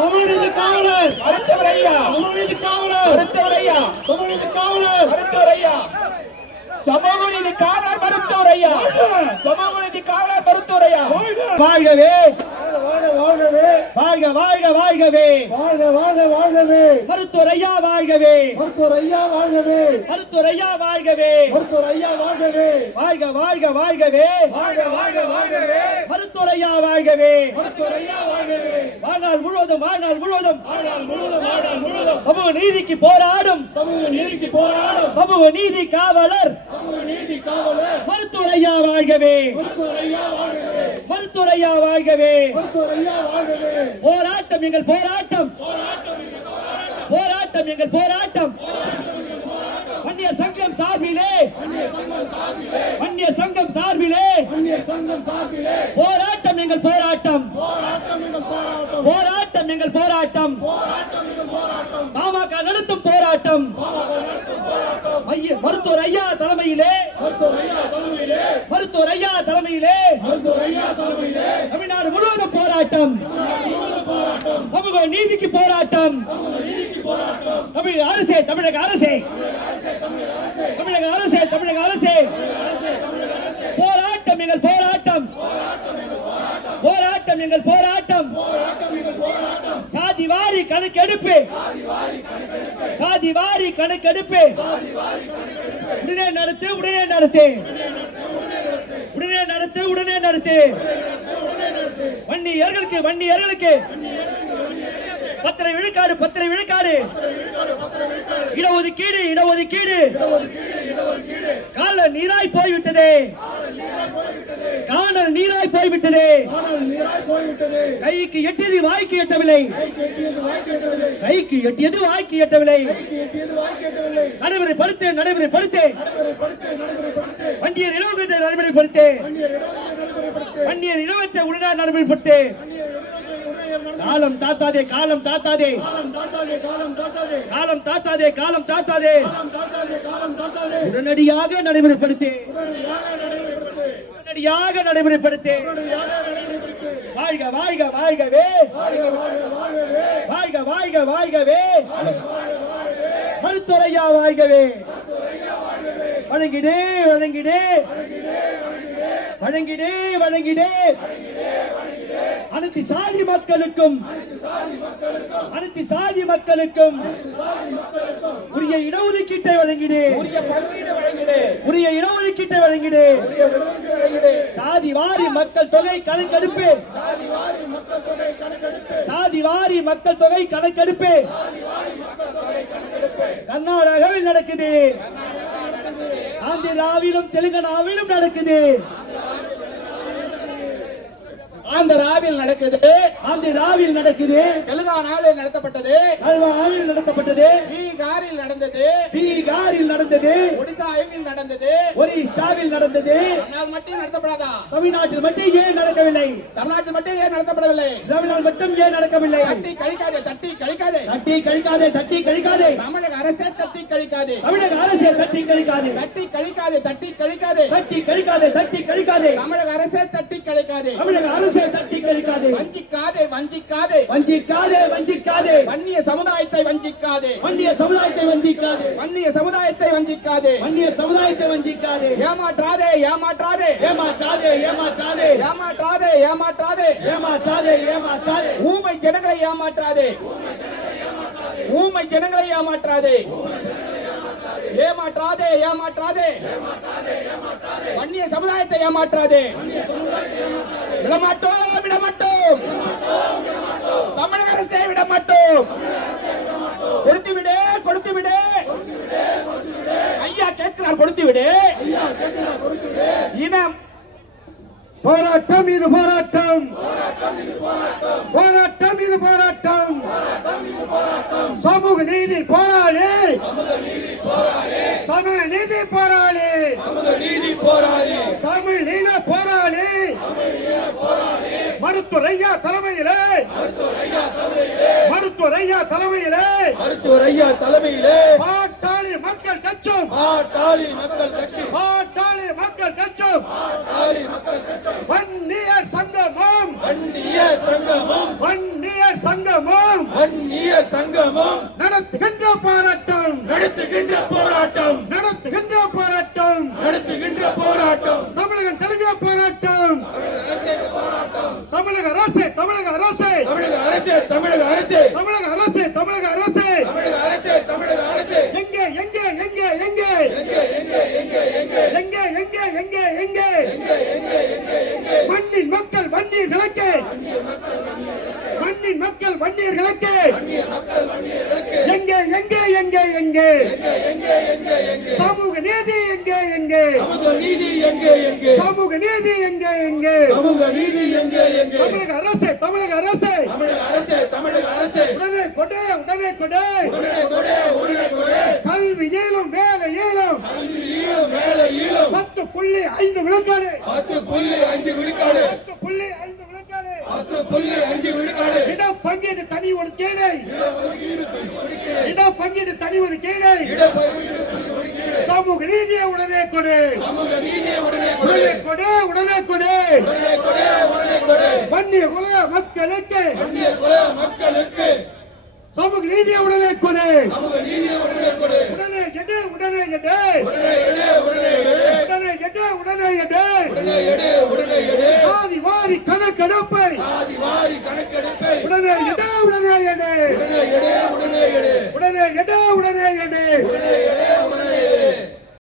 சமூகநீதி காவலர். மருத்துவர் ஐயா சமூகநீதி காவலர். மருத்துவர் ஐயா சமூகநீதி காவலர். மருத்துவர் ஐயா சமூக நீதி காவலர் மருத்துவர் ஐயா சமூக நீதி காவலர் மருத்துவர் ஐயா வாழ்கவே. வாழ்க வாழ்க வாழ்கவே. வாழ்க வாழ்க வாழ்கவே. மருத்துவர் ஐயா வாழ்கவே. மருத்துவர் ஐயா வாழ்கவே. மருத்துவர் ஐயா வாழ்கவே. மருத்துவர் ஐயா வாழ்கவே. வாழ்க வாழ்க வாழ்கவே. வாழ்க வாழ்க வாழ்கவே. மருத்துவர் ஐயா வாழ்கவே. மருத்துவர் ஐயா வாழ்கவே. வாழ்நாள் முழுவதும் வாழ்நாள் முழுவதும். வாழ்நாள் முழுவதும் வாழ்நாள் முழுவதும். சமூக நீதிக்கு போராடும். சமூக நீதிக்கு போராடும். சமூக நீதி காவலர். சமூக நீதி காவலர். மருத்துவர் ஐயா வாழ்கவே. மருத்துவர் ஐயா வாழ்கவே. மருத்துவர் ஐயா வாழ்கவே. மருத்துவர் ஐயா வாழ்கவே. போராட்டம் எங்கள் போராட்டம். போராட்டம் எங்கள் போராட்டம். வன்னிய சங்கம் சார்பிலே. வன்னிய சங்கம் சார்பிலே. அந்நியர் சங்கம் சார்பிலே. போராட்டம் எங்கள் போராட்டம். போராட்டம் எங்கள் போராட்டம். போராட்டம் எங்கள் போராட்டம். போராட்டம் எங்கள் போராட்டம். பாமக நடத்தும் போராட்டம். ஐயா மருத்துவர் ஐயா தலைமையிலே. மருத்துவர் ஐயா தலைமையிலே. மருத்துவர் ஐயா தலைமையிலே. மருத்துவர் ஐயா தலைமையிலே. தமிழ்நாடு முழுவதும் போராட்டம். சமூக நீதிக்கு போராட்டம். தமிழக அரசே தமிழக அரசே. தமிழக அரசே தமிழக அரசே. போராட்டம் எங்கள் போராட்டம். போராட்டம் எங்கள் போராட்டம். வாரி சாதி வாரி கணக்கெடுப்பு உடனே நடத்து உடனே நடத்து. உடனே நடத்து உடனே நடத்து. வண்டியர்களுக்கு வண்டியர்களுக்கு பத்திரை விழுக்காடு பத்திரை விழுக்காடு. இடஒதுக்கீடு இடஒதுக்கீடு. கால நீராய் போய்விட்டதே. ஆனால் நீராய் போய்விட்டது. கைக்கு எட்டியது வாய்க்கு எட்டவில்லை. கைக்கு எட்டியது வாய்க்கு எட்டவில்லை. நடைமுறை படுத்தேன் நடைமுறை படுத்தேன். வண்டியர் இளவகத்தை நடைமுறை படுத்தேன். வண்டியர் இளவத்தை உடனே நடைமுறை படுத்தேன். காலம் தாத்தாதே காலம் தாத்தாதே. காலம் தாத்தாதே காலம் தாத்தாதே. உடனடியாக நடைமுறைப்படுத்தே உடனடியாக நடைமுறைப்படுத்தி. வாழ்க வாழ்க வாழ்கவே. வாழ்க வாழ்க வாழ்கவே. மருத்துவரையா வாழ்கவே. வழங்கினே வழங்கினே வழங்கினே வழங்கினே அனைத்து சாதி மக்களுக்கும் அனைத்து சாதி மக்களுக்கும். உரிய இடஒதுக்கீட்டை வழங்கினே உரிய இடஒதுக்கீட்டை வழங்கினே சாதி வாரி மக்கள் தொகை கணக்கெடுப்பு சாதி வாரி மக்கள் தொகை கணக்கெடுப்பு சாதி வாரி மக்கள் தொகை கணக்கெடுப்பு கர்நாடகாவில் நடக்குது. ஆந்திராவிலும் தெலுங்கானாவிலும் நடக்குது. ஆந்திராவில் நடக்குது. ஆந்திராவில் நடக்குது. தெலுங்கானாவில் நடத்தப்பட்டது. அல்வாவில் நடத்தப்பட்டது. பீகாரில் நடந்தது. பீகாரில் நடந்தது. ஒடிசாவில் நடந்தது. ஒரிசாவில் நடந்தது. ஆனால் மட்டும் நடத்தப்படாதா? தமிழ்நாட்டில் மட்டும் ஏன் நடக்கவில்லை? தமிழ்நாட்டில் மட்டும் ஏன் நடத்தப்படவில்லை? தமிழ்நாடு மட்டும் ஏன் நடக்கவில்லை? தட்டி கழிக்காதே தட்டி கழிக்காதே. தட்டி கழிக்காதே தட்டி கழிக்காதே. தமிழக அரசே தட்டி கழிக்காதே. தமிழக அரசே தட்டி கழிக்காதே. தட்டி கழிக்காதே தட்டி கழிக்காதே. தட்டி கழிக்காதே தட்டி கழிக்காதே. தமிழக அரசே தட்டி கழிக்காதே. தமிழக அரசே தட்டி கழிக்காதே. வஞ்சிக்காதே வஞ்சிக்காதே. வஞ்சிக்காதே வஞ்சிக்காதே. வன்னிய சமுதாயத்தை வஞ்சிக்காதே. வன்னிய சமுதாயத்தை வஞ்சிக்காதே. வன்னிய சமுதாயத்தை வஞ்சிக்காதே. வன்னிய சமுதாயத்தை வஞ்சிக்காதே. ஏமாற்றாதே ஏமாற்றாதே. ஏமாற்றாதே ஏமாற்றாதே. ஏமாற்றாதே ஏமாற்றாதே. ஏமாற்றாதே ஏமாற்றாதே. ஊமை ஜனங்களை ஏமாற்றாதே. ஊமை ஜனங்களை ஏமாற்றாதே. ஏமாற்றாதே ஏமாற்றாதே. வன்னிய சமுதாயத்தை ஏமாற்றாதே. விடமாட்டோம் விடமாட்டோம். தமிழக அரசே விடமாட்டோம். கொடுத்து விடு கொடுத்து விடு ஐயா கேட்கிறார் கொடுத்து விடு இனம். போராட்டம் இது போராட்டம். போராட்டம் இது போராட்டம். சமூக நீதி போராளி. சமூக நீதி போராளி. தமிழ் நீல போராளி. மருத்துவர் ஐயா தலைமையிலே மருத்துவர் ஐயா தலைமையிலே. மருத்துவர் ஐயா தலைமையிலே. பாட்டாளி மக்கள் கட்சும் பாட்டாளி மக்கள் கட்சி. பாட்டாளி மக்கள் கட்சும் பாட்டாளி மக்கள் தமிழக போராட்டம். தமிழக அரசு தமிழக அரசு. தமிழக அரசு தமிழக அரசு. தமிழக அரசு தமிழக அரசு. தமிழக அரசு தமிழக அரசு. எங்க எங்க எங்க. எங்க எங்க எங்க எங்க. எங்க எங்க எங்க எங்க. எங்கே? சமூக நீதி எங்கே? எங்கே? சமூக நீதி எங்கே? எங்கே? சமூக நீதி எங்கே? எங்கே? சமூக நீதி எங்கே? எங்கே? தமிழக அரசு தமிழக அரசு. தமிழக அரசு தமிழக அரசு. உடனே கொடு உடனே கொடு. உடனே கொடு உடனே கொடு. கல்வி ஏலும் வேலை ஏலும் கல்வி ஈழும் வேலை ஈழும். பத்து புள்ளி ஐந்து விழுக்காடு. பத்து புள்ளி அஞ்சு விழுக்காடு. பத்து புள்ளி ஐந்து விழுக்காடு. பத்து புள்ளி அஞ்சு விழுக்காடு. பங்கீடு தனி ஒரு கேடை இட பங்கீடு தனி ஒரு கேடை சமூக நீதியை உடனே கொடு. உடனே கொடு உடனே கொடு. வன்னிய குல மக்களுக்கு. சமூக நீதியை உடனே கொடு. உடனே எடு உடனே எடு. உடனே எடு உடனே எடு. வாரி வாரி கணக்கெடுப்பு. உடனே எடு உடனே எடு. உடனே எடு உடனே எடு. உடனே எடு உடனே எடு.